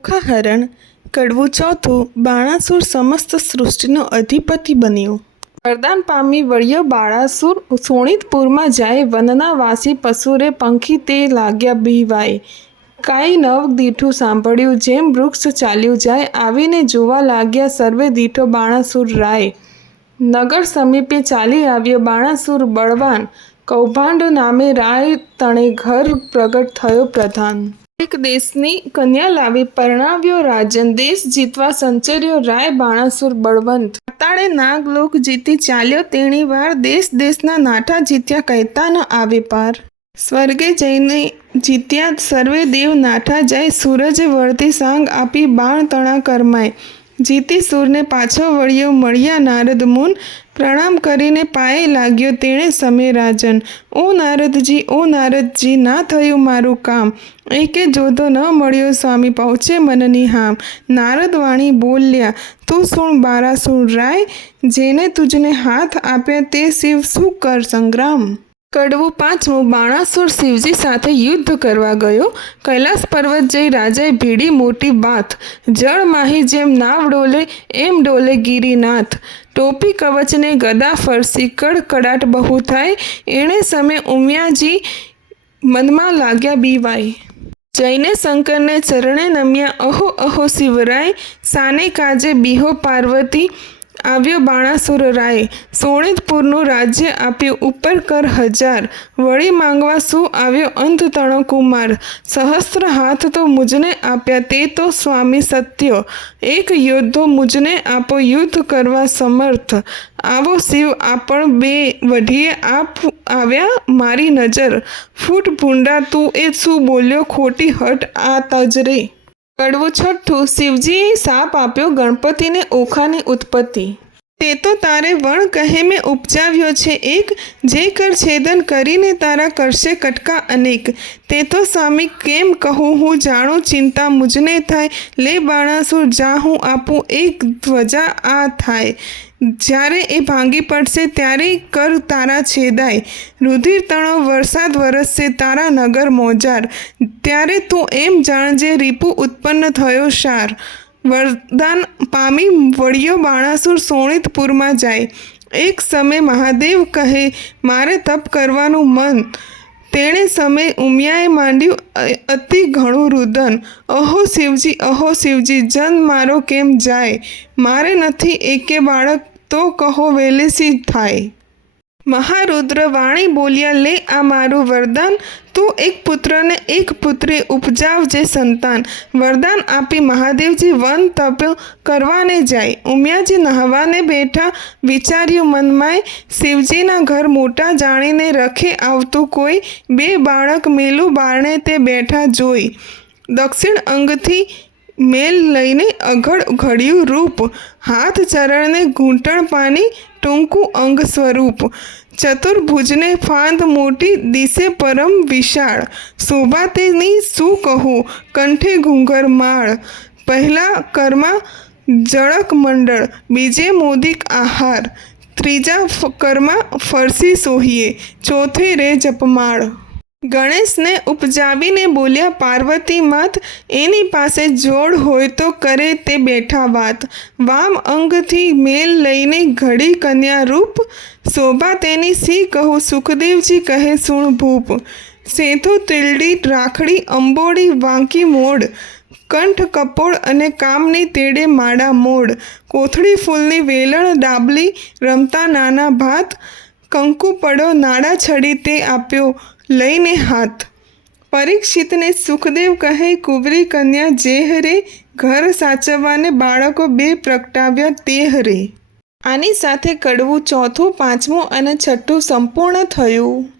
ઓખા હરણ કડવું ચોથું બાણાસુર સમસ્ત સૃષ્ટિનો અધિપતિ બન્યો. વરદાન પામી વળ્યો બાળાસુર સોણિતપુરમાં જાય વનના વાસી પશુરે પંખી તે લાગ્યા બીવાય. કાંઈ નવ દીઠું સાંભળ્યું જેમ વૃક્ષ ચાલ્યું જાય આવીને જોવા લાગ્યા સર્વે દીઠો બાણાસુર રાય. નગર સમીપે ચાલી આવ્યો બાણાસુર બળવાન. કૌભાંડ નામે રાય તણે ઘર પ્રગટ થયો પ્રધાન. એક દેશની કન્યા લાવી પરણાવ્યો રાજન. દેશ જીતવા સંચર્યો રાય બાણાસુર બળવંત. પાતાળે નાગલોક જીતી ચાલ્યો તેણી વાર દેશ દેશના નાઠા જીત્યા કહેતા ન આવે પાર. સ્વર્ગે જઈને જીત્યા સર્વે દેવ નાઠા જાય સૂરજ વર્તી સાંગ આપી બાણ તણા કરમાય. જીતી સૂરને પાછો વળ્યો, મળ્યા નારદ મુન. પ્રણામ કરીને પાયે લાગ્યો તેણે સમે રાજન ઓ નારદજી ઓ નારદજી, ના થયું મારું કામ? એકે જોધો ન મળ્યો સ્વામી, પહોંચે મનની હામ. નારદ વાણી બોલ્યા, તું સુણ બારાસુર રાય, જેને તુજને હાથ આપ્યા તે શિવ શું કર સંગ્રામ? કડવું પાંચમું બાણાસુર શિવજી સાથે યુદ્ધ કરવા ગયો. કૈલાસ પર્વત જઈ રાજાએ ભીડી મોટી બાથ, જળ માહી જેમ નાવ ડોલે, એમ ડોલે ગિરિનાથ. ટોપી કવચને ગદા ફરસી, કડકડાટ બહુ થાય, એણે સમે ઉમિયાજી મનમાં લાગ્યા બીવાય જઈને શંકરને ચરણે નમ્યા, અહો અહો, શિવરાય, સાને કાજે બીહો પાર્વતી આવ્યો બાણાસુર રાય. સોણિતપુરનું રાજ્ય આપ્યું ઉપર કર હજાર. વળી માંગવા શું આવ્યો અંત તણો કુમાર સહસ્ત્ર હાથ તો મુજને આપ્યા, તે તો સ્વામી સત્ય. એક યોદ્ધો મુજને આપો, યુદ્ધ કરવા સમર્થ. આવો શિવ, આપણ બે વઢીએ આપ આવ્યા મારી નજર. ફૂટ ભૂંડા, તું એ શું બોલ્યો? ખોટી હટ આ તજરે. કડવું છઠ્ઠું શિવજીએ સાપ આપ્યો ગણપતિને ઓખાની ઉત્પત્તિ. તે તો તારે વણ કહે મેં ઉપજાવ્યો છે એક, જે કર છેદન કરીને તારા કરશે કટકા અનેક. તે તો સ્વામી કેમ કહું હું જાણું ચિંતા મુજને થાય, લે બાણાસુર જા હું આપું એક ધ્વજા આ થાય. જ્યારે એ ભાંગી પડશે ત્યારે કર તારા છેદાય. રુધિર તણો વરસાદ વરસશે તારા નગર મોજાર. ત્યારે તું એમ જાણજે રીપુ ઉત્પન્ન થયો શાર વરદાન પામી વળિયો બાણાસુર સોણિતપુરમાં જાય. એક સમય મહાદેવ કહે, મારે તપ કરવાનું મન. તેણે સમય ઉમિયાએ માંડ્યું અતિ ઘણું રુદન. અહો શિવજી અહો શિવજી, જન મારો કેમ જાય? મારે નથી, એકે બાળક તો કહો વેલેસી થાય. મહારુદ્ર વાણી બોલ્યા, લે આ મારું વરદાન, તું એક પુત્રને એક પુત્રી ઉપજાવજે સંતાન. વરદાન આપી મહાદેવજી વન તપ કરવાને જાય. ઉમિયાજી નહાવાને બેઠા, વિચાર્યું મનમાંય, શિવજીના ઘર મોટા જાણીને રખે આવતું કોઈ બે બાળક મેલું બારણે તે બેઠા જોઈ. દક્ષિણ અંગથી મેલ લઈને અઘડ ઘડ્યું રૂપ, હાથ ચરણને ઘૂંટણ પાની ટૂંકું અંગ સ્વરૂપ. ચતુર્ભુજને ફાંદ મોટી દિશે પરમ વિશાળ. શોભા તેની શું કહું? કંઠે ઘૂંઘર માળ. પહેલા કર્મા જળક મંડળ, બીજે મોદિક આહાર. ત્રીજા કર્મા ફરસી સોહીએ. ચોથે રે જપમાળ. ગણેશને ઉપજાવીને બોલ્યા, પાર્વતી મત, એની પાસે જોડ હોય તો કરે તે બેઠા વાત. વામ અંગથી મેલ લઈને ઘડી કન્યા રૂપ. શોભા તેની સી કહું, સુખદેવજી કહે સુણ ભૂપ. સેથો તીલડી, રાખડી, અંબોડી, વાંકી મોડ. કંઠ કપોળ અને કામની તેડે માડા મોડ. કોથળી ફૂલની વેલણ ડાબલી, રમતા નાના ભાત. કંકુ પડો નાડા છડી તે આપ્યો. લઈને હાથ. પરીક્ષિતને સુખદેવ કહે, કુંવરી કન્યા, જે હરે, ઘર સાચવવાને બાળકો બે પ્રગટાવ્યા તે હરે. આની સાથે કડવું ચોથું, પાંચમું અને છઠ્ઠું સંપૂર્ણ થયું.